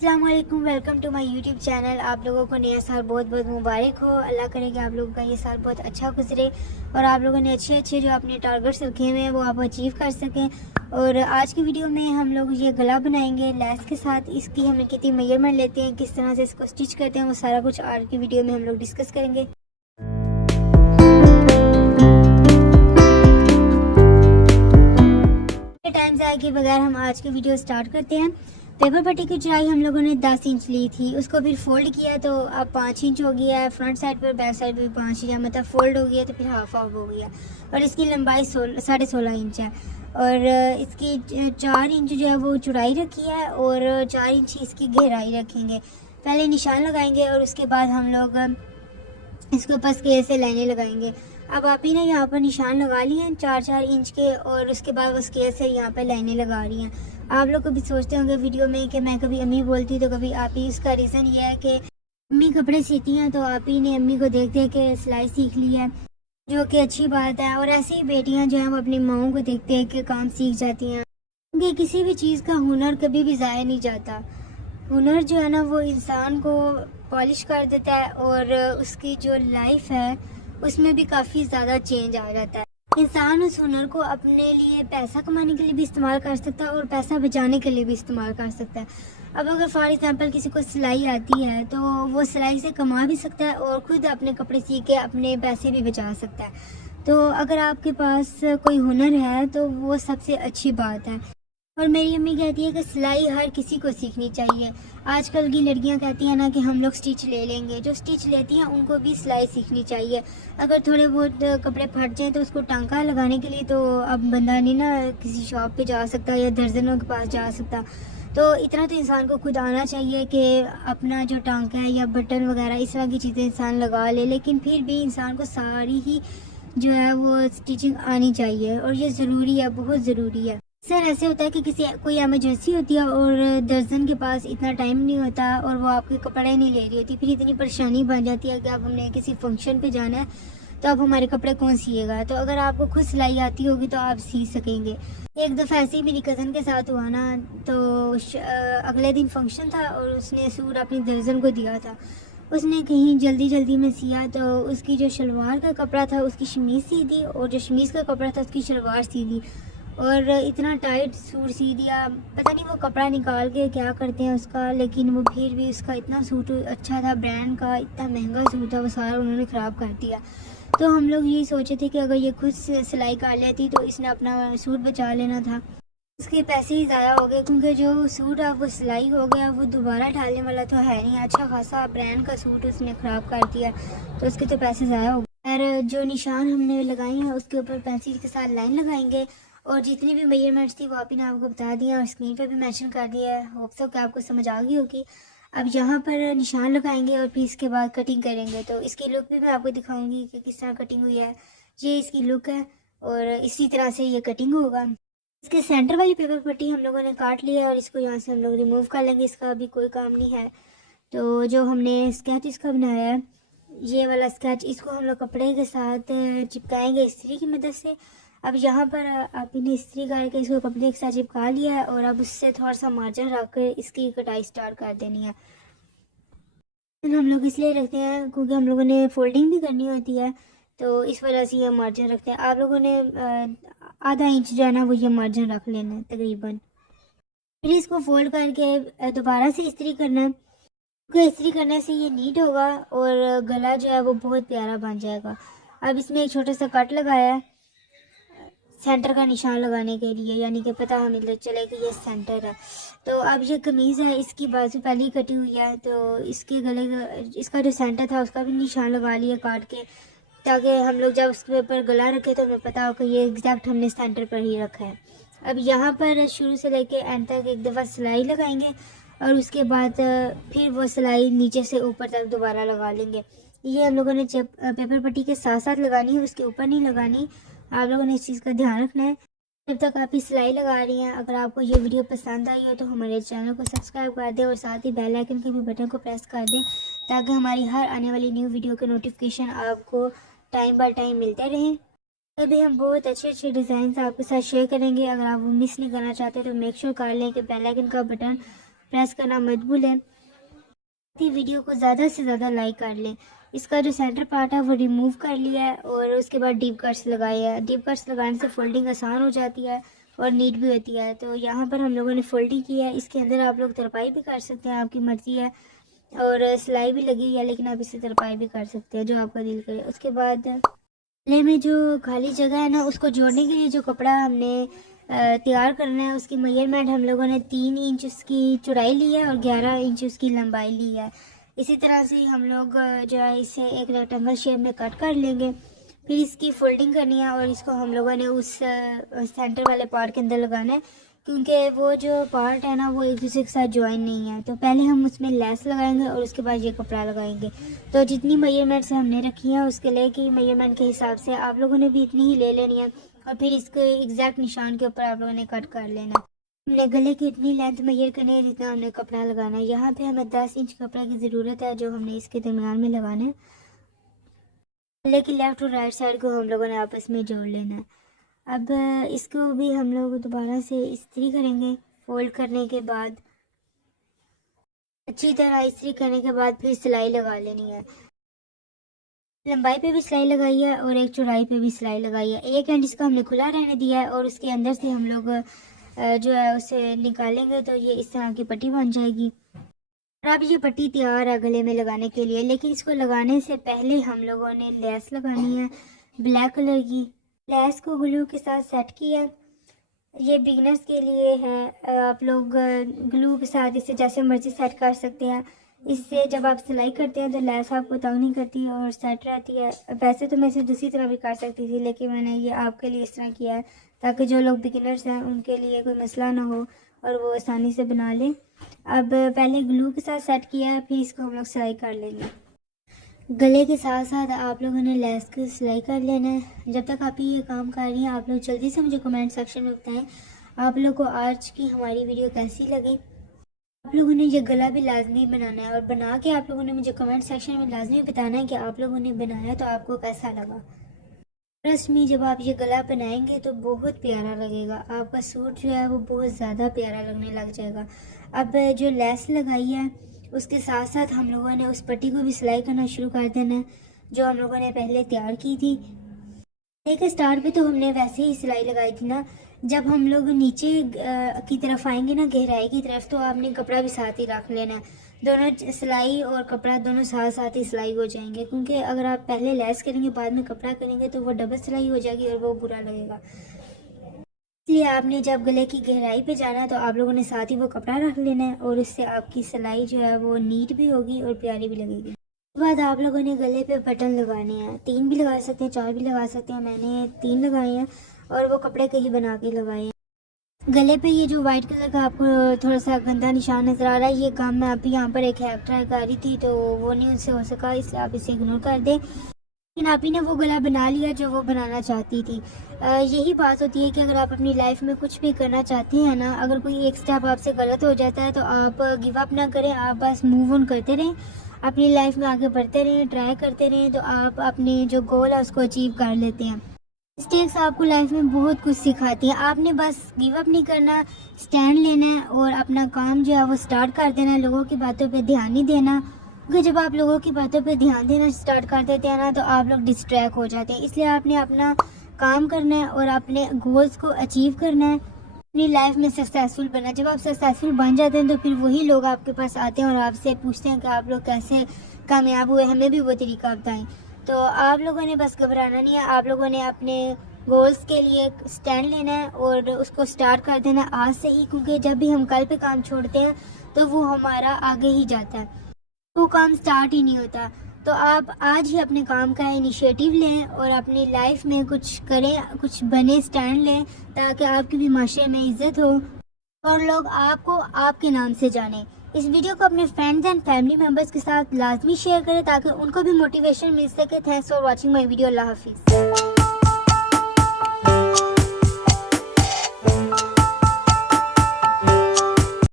अस्सलाम वालेकुम, welcome to my YouTube channel. आप लोगों को नया साल बहुत बहुत मुबारक हो। अल्लाह करे कि आप लोगों का ये साल बहुत अच्छा गुजरे और आप लोगों ने अच्छे अच्छे जो अपने टारगेट्स रखे हुए हैं वो आप अचीव कर सकें। और आज की वीडियो में हम लोग ये गला बनाएंगे लेस के साथ। इसकी हमने कितनी मेजरमेंट लेते हैं, किस तरह से इसको स्टिच करते हैं, वो सारा कुछ आज की वीडियो में हम लोग डिस्कस करेंगे। टाइम ज़ाया के बगैर हम आज की वीडियो स्टार्ट करते हैं। पेपर पट्टी की चौड़ाई हम लोगों ने 10 इंच ली थी, उसको फिर फोल्ड किया तो अब 5 इंच हो गया है। फ्रंट साइड पर बैक साइड पर 5 इंच, मतलब फोल्ड हो गया तो फिर हाफ हाफ हो गया। और इसकी लंबाई 16.5 इंच है और इसकी 4 इंच जो है वो चौड़ाई रखी है और 4 इंच इसकी गहराई रखेंगे। पहले निशान लगाएंगे और उसके बाद हम लोग इसके ऊपर स्केल से लाइनें लगाएंगे। अब आप ही ने यहाँ पर निशान लगा लिए हैं 4-4 इंच के और उसके बाद वो स्केल से यहाँ पर लाइनें लगा रही हैं। आप लोग कभी सोचते होंगे वीडियो में कि मैं कभी अम्मी बोलती तो कभी आप ही। इसका रीज़न ये है कि अम्मी कपड़े सीती हैं तो आप ही ने अम्मी को देख देख के सिलाई सीख ली है, जो कि अच्छी बात है। और ऐसे ही बेटियाँ जो हैं वो अपनी माओं को देखते हैं कि काम सीख जाती हैं, क्योंकि किसी भी चीज़ का हुनर कभी भी ज़ाया नहीं जाता। हुनर जो है ना वो इंसान को पॉलिश कर देता है और उसकी जो लाइफ है उसमें भी काफ़ी ज़्यादा चेंज आ जाता है। इंसान उस हुनर को अपने लिए पैसा कमाने के लिए भी इस्तेमाल कर सकता है और पैसा बचाने के लिए भी इस्तेमाल कर सकता है। अब अगर फॉर एग्जांपल किसी को सिलाई आती है तो वो सिलाई से कमा भी सकता है और ख़ुद अपने कपड़े सी के अपने पैसे भी बचा सकता है। तो अगर आपके पास कोई हुनर है तो वो सबसे अच्छी बात है। और मेरी अम्मी कहती है कि सिलाई हर किसी को सीखनी चाहिए। आजकल की लड़कियां कहती हैं ना कि हम लोग स्टिच ले लेंगे, जो स्टिच लेती हैं उनको भी सिलाई सीखनी चाहिए। अगर थोड़े बहुत कपड़े फट जाएं तो उसको टांका लगाने के लिए तो अब बंदा नहीं ना किसी शॉप पे जा सकता या दर्जनों के पास जा सकता। तो इतना तो इंसान को खुद आना चाहिए कि अपना जो टांका है या बटन वगैरह इस तरह की चीज़ें इंसान लगा ले। लेकिन फिर भी इंसान को सारी ही जो है वो स्टिचिंग आनी चाहिए और ये ज़रूरी है, बहुत ज़रूरी है। सर ऐसे होता है कि कोई एमरजेंसी होती है और दर्जन के पास इतना टाइम नहीं होता और वो आपके कपड़े नहीं ले रही होती, फिर इतनी परेशानी बन जाती है कि अब हमने किसी फंक्शन पे जाना है तो अब हमारे कपड़े कौन सिएगा। तो अगर आपको खुद सिलाई आती होगी तो आप सी सकेंगे। एक दफ़ा ऐसे ही मेरी कज़न के साथ हुआ ना, तो अगले दिन फंक्शन था और उसने सूट अपनी दर्जन को दिया था। उसने कहीं जल्दी जल्दी में सिया तो उसकी जो शलवार का कपड़ा था उसकी शमीज़ सी दी और जो शमीज़ का कपड़ा था उसकी शलवार सी दी और इतना टाइट सूट सी दिया। पता नहीं वो कपड़ा निकाल के क्या करते हैं उसका, लेकिन वो फिर भी उसका इतना सूट अच्छा था, ब्रांड का इतना महंगा सूट था, वो सारा उन्होंने ख़राब कर दिया। तो हम लोग यही सोचे थे कि अगर ये खुद सिलाई कर लेती तो इसने अपना सूट बचा लेना था। उसके पैसे ही ज़्यादा हो गए क्योंकि जो सूट अब वो सिलाई हो गया वो दोबारा डालने वाला तो है नहीं। अच्छा खासा ब्रांड का सूट उसने ख़राब कर दिया तो उसके तो पैसे ज़्यादा हो गए। और जो निशान हमने लगाए हैं उसके ऊपर पेंसिल के साथ लाइन लगाएंगे और जितनी भी मेजरमेंट्स थी वो आप ही ने आपको बता दिया और स्क्रीन पर भी मेंशन कर दिया है। होप सो कि आपको समझ आ गई होगी। अब यहाँ पर निशान लगाएंगे और फिर इसके बाद कटिंग करेंगे। तो इसकी लुक भी मैं आपको दिखाऊंगी कि किस तरह कटिंग हुई है। ये इसकी लुक है और इसी तरह से ये कटिंग होगा। इसके सेंटर वाली पेपर पट्टी हम लोगों ने काट लिया है और इसको यहाँ से हम लोग रिमूव कर लेंगे, इसका अभी कोई काम नहीं है। तो जो हमने स्केच इसका बनाया है, ये वाला स्केच, इसको हम लोग कपड़े के साथ चिपकाएंगे इस्त्री की मदद से। अब यहाँ पर आप इन्हें इस्त्री करके इसको कपड़े के साथ चिपका लिया है और अब उससे थोड़ा सा मार्जिन रख कर इसकी कटाई स्टार्ट कर देनी है। हम लोग इसलिए रखते हैं क्योंकि हम लोगों ने फोल्डिंग भी करनी होती है, तो इस वजह से ये मार्जिन रखते हैं। आप लोगों ने आधा इंच जो है ना वो ये मार्जिन रख लेना है तकरीबन। फिर इसको फोल्ड करके दोबारा से इस्त्री करना है, क्योंकि इस्त्री करने से ये नीट होगा और गला जो है वो बहुत प्यारा बन जाएगा। अब इसमें एक छोटा सा कट लगाया है सेंटर का निशान लगाने के लिए, यानी कि पता हमें चले कि ये सेंटर है। तो अब ये कमीज़ है, इसकी बाजू पहले ही कटी हुई है तो इसके गले का इसका जो सेंटर था उसका भी निशान लगा लिया काट के, ताकि हम लोग जब उसके ऊपर गला रखे तो हमें पता हो कि ये एग्जैक्ट हमने सेंटर पर ही रखा है। अब यहाँ पर शुरू से लेके एंड तक एक दफ़ा सिलाई लगाएंगे और उसके बाद फिर वो सिलाई नीचे से ऊपर तक दोबारा लगा लेंगे। ये हम लोगों ने पेपर पट्टी के साथ साथ लगानी है, उसके ऊपर नहीं लगानी। आप लोगों ने इस चीज़ का ध्यान रखना है जब तक आप इस सिलाई लगा रही हैं। अगर आपको ये वीडियो पसंद आई हो तो हमारे चैनल को सब्सक्राइब कर दें और साथ ही बेल आइकन के भी बटन को प्रेस कर दें, ताकि हमारी हर आने वाली न्यू वीडियो के नोटिफिकेशन आपको टाइम बाय टाइम मिलते रहें। अभी हम बहुत अच्छे अच्छे डिज़ाइन आपके साथ शेयर करेंगे। अगर आप वो मिस नहीं करना चाहते तो मेक श्योर कर लें कि बेल आइकन का बटन प्रेस करना मत भूलें। वीडियो को ज़्यादा से ज़्यादा लाइक कर लें। इसका जो सेंटर पार्ट है वो रिमूव कर लिया है और उसके बाद डीप कट्स लगाए हैं। डीप कट्स लगाने से फोल्डिंग आसान हो जाती है और नीट भी होती है। तो यहाँ पर हम लोगों ने फोल्डिंग की है। इसके अंदर आप लोग तरपाई भी कर सकते हैं, आपकी मर्ज़ी है, और सिलाई भी लगी हुई है, लेकिन आप इससे तरपाई भी कर सकते हैं, जो आपका दिल करे। उसके बाद गले में जो खाली जगह है ना, उसको जोड़ने के लिए जो कपड़ा हमने तैयार करना है, उसकी मेजरमेंट हम लोगों ने 3 इंच उसकी चौड़ाई ली है और 11 इंच उसकी लंबाई ली है। इसी तरह से हम लोग जो है इसे एक रेक्टेंगल शेप में कट कर लेंगे। फिर इसकी फोल्डिंग करनी है और इसको हम लोगों ने उस सेंटर वाले पार्ट के अंदर लगाना है, क्योंकि वो जो पार्ट है ना वो एक दूसरे के साथ ज्वाइन नहीं है। तो पहले हम उसमें लेस लगाएंगे और उसके बाद ये कपड़ा लगाएंगे। तो जितनी मेजरमेंट्स हमने रखी हैं उसके लिए की मेजरमेंट के हिसाब से आप लोगों ने भी इतनी ही ले लेनी है और फिर इसके एग्जैक्ट निशान के ऊपर आप लोगों ने कट कर लेना है। हमने गले की इतनी लेंथ मेजर करनी है जितना हमने कपड़ा लगाना है। यहाँ पे हमें 10 इंच कपड़ा की ज़रूरत है, जो हमने इसके दरमियान में लगाना है। गले की लेफ़्ट और राइट साइड को हम लोगों ने आपस में जोड़ लेना है। अब इसको भी हम लोग दोबारा से इस्त्री करेंगे। फोल्ड करने के बाद अच्छी तरह इस्त्री करने के बाद फिर सिलाई लगा लेनी है। लंबाई पे भी सिलाई लगाई है और एक चौड़ाई पे भी सिलाई लगाई है। एक एंड इसका हमने खुला रहने दिया है और उसके अंदर से हम लोग जो है उसे निकालेंगे तो ये इस तरह की पट्टी बन जाएगी। और अब ये पट्टी तैयार है गले में लगाने के लिए, लेकिन इसको लगाने से पहले हम लोगों ने लेस लगानी है ब्लैक कलर की। लेस को ग्लू के साथ सेट किया। ये बिगनर्स के लिए है, आप लोग ग्लू के साथ इसे जैसे मर्जी सेट कर सकते हैं। इससे जब आप सिलाई करते हैं तो लेस आपको तंग नहीं करती और सेट रहती है। वैसे तो मैं इसे दूसरी तरह भी कर सकती थी, लेकिन मैंने ये आपके लिए इस तरह किया है ताकि जो लोग बिगिनर्स हैं उनके लिए कोई मसला ना हो और वो आसानी से बना लें। अब पहले ग्लू के साथ सेट किया है, फिर इसको हम लोग सिलाई कर लेंगे। गले के साथ साथ आप लोगों ने लेस की सिलाई कर लेना है। जब तक आप ये काम कर रही हैं आप लोग जल्दी से मुझे कमेंट सेक्शन में बताएं आप लोग को आज की हमारी वीडियो कैसी लगी। आप लोगों ने ये गला भी लाजमी बनाना है और बना के आप लोगों ने मुझे कमेंट सेक्शन में लाजमी बताना है कि आप लोगों ने बनाया तो आपको कैसा लगा। ट्रस्ट मी, जब आप ये गला बनाएंगे तो बहुत प्यारा लगेगा, आपका सूट जो है वो बहुत ज़्यादा प्यारा लगने लग जाएगा। अब जो लेस लगाई है उसके साथ साथ हम लोगों ने उस पट्टी को भी सिलाई करना शुरू कर देना है जो हम लोगों ने पहले तैयार की थी। एक स्टार्ट पे तो हमने वैसे ही सिलाई लगाई थी ना, जब हम लोग नीचे की तरफ आएंगे ना गहराई की तरफ, तो आपने कपड़ा भी साथ ही रख लेना है। दोनों सिलाई और कपड़ा दोनों साथ साथ ही सिलाई हो जाएंगे, क्योंकि अगर आप पहले लेस करेंगे बाद में कपड़ा करेंगे तो वो डबल सिलाई हो जाएगी और वो बुरा लगेगा। इसलिए आपने जब गले की गहराई पे जाना है तो आप लोगों ने साथ ही वो कपड़ा रख लेना है और उससे आपकी सिलाई जो है वो नीट भी होगी और प्यारी भी लगेगी। उसके बाद आप लोगों ने गले पे बटन लगाने हैं, 3 भी लगा सकते हैं, 4 भी लगा सकते हैं। मैंने 3 लगाए हैं और वो कपड़े के ही बना के लगाए हैं। गले पे ये जो वाइट कलर का आपको थोड़ा सा गंदा निशान नजर आ रहा है, ये काम मैं अभी यहाँ पर एक हैक ट्राई कर रही थी तो वो नहीं उनसे हो सका, इसलिए आप इसे इग्नोर कर दें। लेकिन आप ही ने वो गला बना लिया जो वो बनाना चाहती थी। यही बात होती है कि अगर आप अपनी लाइफ में कुछ भी करना चाहते हैं ना, अगर कोई एक स्टेप आपसे गलत हो जाता है तो आप गिव अप ना करें, आप बस मूव ऑन करते रहें, अपनी लाइफ में आगे बढ़ते रहें, ट्राई करते रहें, तो आप अपने जो गोल है उसको अचीव कर लेते हैं। मिस्टेक्स आपको लाइफ में बहुत कुछ सिखाती हैं। आपने बस गिव अप नहीं करना, स्टैंड लेना है और अपना काम जो है वो स्टार्ट कर देना है, लोगों की बातों पे ध्यान नहीं देना, क्योंकि जब आप लोगों की बातों पे ध्यान देना स्टार्ट कर देते हैं ना तो आप लोग डिस्ट्रैक्ट हो जाते हैं। इसलिए आपने अपना काम करना है और अपने गोल्स को अचीव करना है, अपनी लाइफ में सक्सेसफुल बनना है। जब आप सक्सेसफुल बन जाते हैं तो फिर वही लोग आपके पास आते हैं और आपसे पूछते हैं कि आप लोग कैसे कामयाब हुए, हमें भी वो तरीका बताएं। तो आप लोगों ने बस घबराना नहीं है, आप लोगों ने अपने गोल्स के लिए स्टैंड लेना है और उसको स्टार्ट कर देना आज से ही, क्योंकि जब भी हम कल पे काम छोड़ते हैं तो वो हमारा आगे ही जाता है, वो काम स्टार्ट ही नहीं होता। तो आप आज ही अपने काम का इनिशिएटिव लें और अपनी लाइफ में कुछ करें, कुछ बने, स्टैंड लें, ताकि आपकी भी माशरे में इज्जत हो और लोग आपको आपके नाम से जानें। इस वीडियो को अपने फ्रेंड्स एंड फैमिली मेम्बर्स के साथ लाजमी शेयर करें ताकि उनको भी मोटिवेशन मिल सके। Thanks for watching my video. Allah हाफिज़।